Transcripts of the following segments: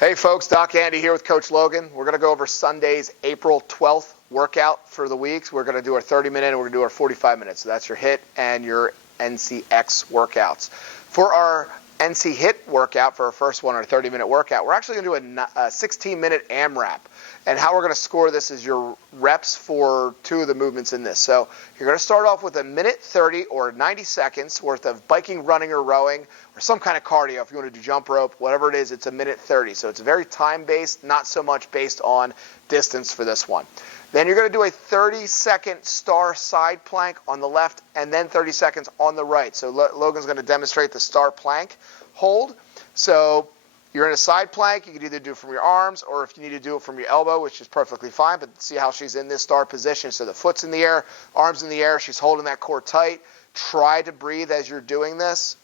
Hey folks, Doc Andy here with Coach Logan. We're going to go over Sunday's April 12th workout for the weeks. We're going to do our 30-minute and we're going to do our 45 minutes. So that's your HIIT and your NCX workouts. For our NC HIIT workout, for our first one, our 30-minute workout, we're actually going to do a 16-minute AMRAP. And how we're going to score this is your reps for two of the movements in this. So you're going to start off with a minute 30 or 90 seconds worth of biking, running, or rowing, or some kind of cardio. If you want to do jump rope, whatever it is, it's a minute 30. So it's very time-based, not so much based on distance for this one. Then you're going to do a 30-second star side plank on the left and then 30 seconds on the right. So Logan's going to demonstrate the star plank hold. So you're in a side plank. You can either do it from your arms or if you need to do it from your elbow, which is perfectly fine. But see how she's in this star position. So the foot's in the air, arms in the air. She's holding that core tight. Try to breathe as you're doing this.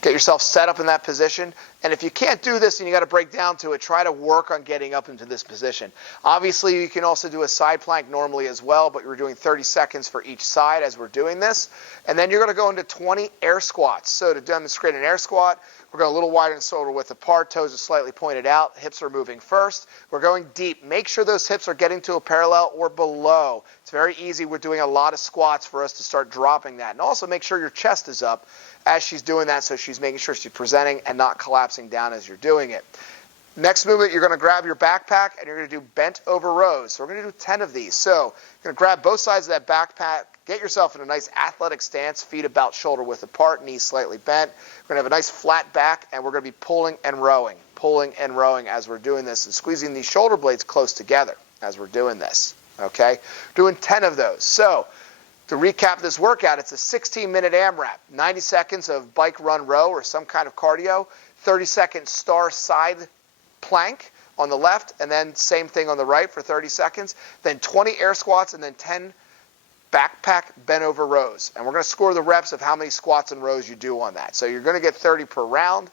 Get yourself set up in that position. And if you can't do this and you got to break down to it, try to work on getting up into this position. Obviously, you can also do a side plank normally as well, but we're doing 30 seconds for each side as we're doing this. And then you're going to go into 20 air squats. So to demonstrate an air squat, we're going a little wider and shoulder width apart. Toes are slightly pointed out. Hips are moving first. We're going deep. Make sure those hips are getting to a parallel or below. It's very easy. We're doing a lot of squats for us to start dropping that. And also make sure your chest is up as she's doing that, so she's making sure she's presenting and not collapsing down as you're doing it. Next movement, you're going to grab your backpack and you're going to do bent over rows. So we're going to do 10 of these. So you're going to grab both sides of that backpack, get yourself in a nice athletic stance, feet about shoulder width apart, knees slightly bent. We're going to have a nice flat back and we're going to be pulling and rowing as we're doing this and squeezing these shoulder blades close together as we're doing this. Okay? Doing 10 of those. So to recap this workout, it's a 16-minute AMRAP, 90 seconds of bike, run, row, or some kind of cardio, 30-second star side plank on the left, and then same thing on the right for 30 seconds, then 20 air squats, and then 10 backpack bent over rows. And we're going to score the reps of how many squats and rows you do on that. So you're going to get 30 per round,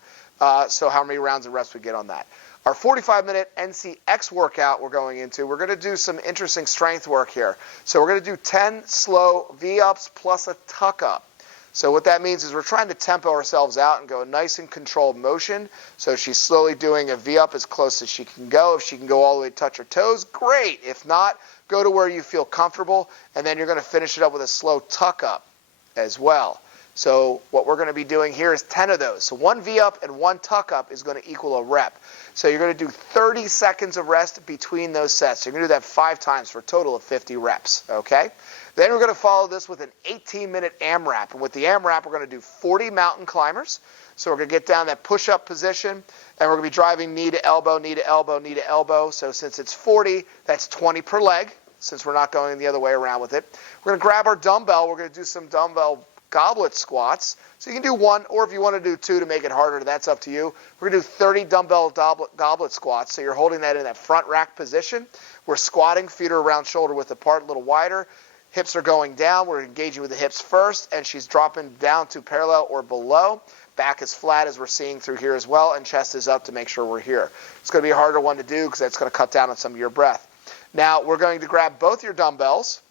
so how many rounds and reps we get on that. Our 45-minute NCX workout we're going into, we're going to do some interesting strength work here. So we're going to do 10 slow V-ups plus a tuck-up. So what that means is we're trying to tempo ourselves out and go a nice and controlled motion. So she's slowly doing a V-up as close as she can go. If she can go all the way to touch her toes, great. If not, go to where you feel comfortable, and then you're going to finish it up with a slow tuck-up as well. So what we're going to be doing here is 10 of those. So one V-up and one tuck-up is going to equal a rep. So you're going to do 30 seconds of rest between those sets. So you're going to do that 5 times for a total of 50 reps. Okay? Then we're going to follow this with an 18-minute AMRAP. And with the AMRAP, we're going to do 40 mountain climbers. So we're going to get down that push-up position, and we're going to be driving knee to elbow, knee to elbow, knee to elbow. So since it's 40, that's 20 per leg, since we're not going the other way around with it. We're going to grab our dumbbell. We're going to do some dumbbell goblet squats. So you can do 1, or if you want to do 2 to make it harder, that's up to you. We're going to do 30 dumbbell goblet squats. So you're holding that in that front rack position. We're squatting, feet are around shoulder width apart, a little wider. Hips are going down. We're engaging with the hips first, and she's dropping down to parallel or below. Back is flat as we're seeing through here as well, and chest is up to make sure we're here. It's going to be a harder one to do because that's going to cut down on some of your breath. Now we're going to grab both your dumbbells,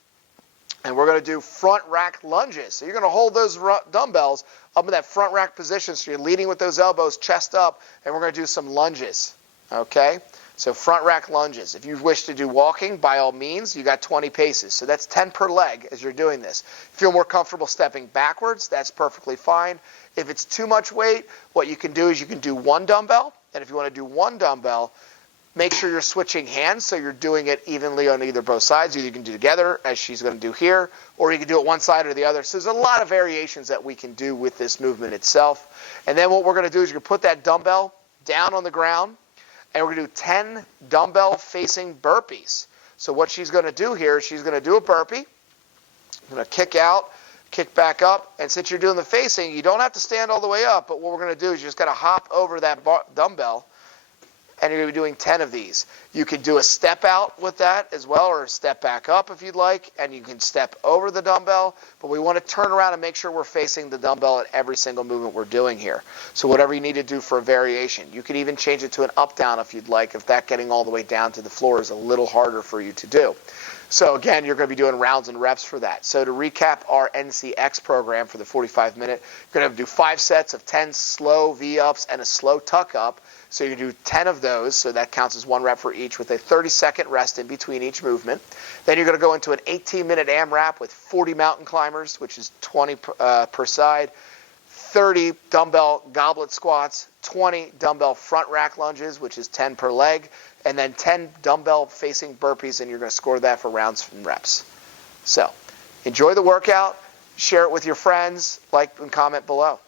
and we're going to do front rack lunges. So you're going to hold those dumbbells up in that front rack position. So you're leading with those elbows, chest up, and we're going to do some lunges. Okay? So front rack lunges. If you wish to do walking, by all means, you got 20 paces. So that's 10 per leg as you're doing this. If you feel more comfortable stepping backwards, that's perfectly fine. If it's too much weight, what you can do is you can do 1 dumbbell. And if you want to do 1 dumbbell, make sure you're switching hands so you're doing it evenly on either both sides. Either you can do together, as she's going to do here, or you can do it one side or the other. So there's a lot of variations that we can do with this movement itself. And then what we're going to do is you're going to put that dumbbell down on the ground, and we're going to do 10 dumbbell-facing burpees. So what she's going to do here is she's going to do a burpee. Going to kick out, kick back up, and since you're doing the facing, you don't have to stand all the way up, but what we're going to do is you just got to hop over that dumbbell, and you're going to be doing 10 of these. You can do a step out with that as well, or a step back up if you'd like, and you can step over the dumbbell, but we want to turn around and make sure we're facing the dumbbell at every single movement we're doing here. So whatever you need to do for a variation. You could even change it to an up-down if you'd like, if that getting all the way down to the floor is a little harder for you to do. So again, you're going to be doing rounds and reps for that. So to recap our NCX program for the 45-minute, you're going to do 5 sets of 10 slow V-ups and a slow tuck-up. So you can do 10 of those, so that counts as 1 rep for each with a 30-second rest in between each movement. Then you're going to go into an 18-minute AMRAP with 40 mountain climbers, which is 20 per side, 30 dumbbell goblet squats, 20 dumbbell front rack lunges, which is 10 per leg, and then 10 dumbbell facing burpees, and you're going to score that for rounds and reps. So enjoy the workout, share it with your friends, like and comment below.